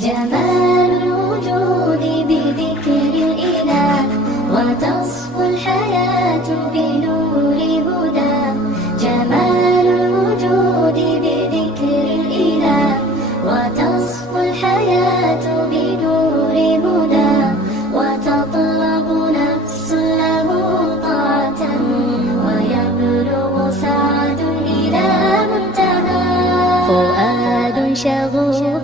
جمال الوجود بذكر الإله، وتصفو الحياة بنور هدى. جمال الوجود بذكر الإله، وتصفو الحياة بنور هدى. وتطلب نفس له طاعة، ويبلغ سعد إلى منتهى. فؤاد شغوف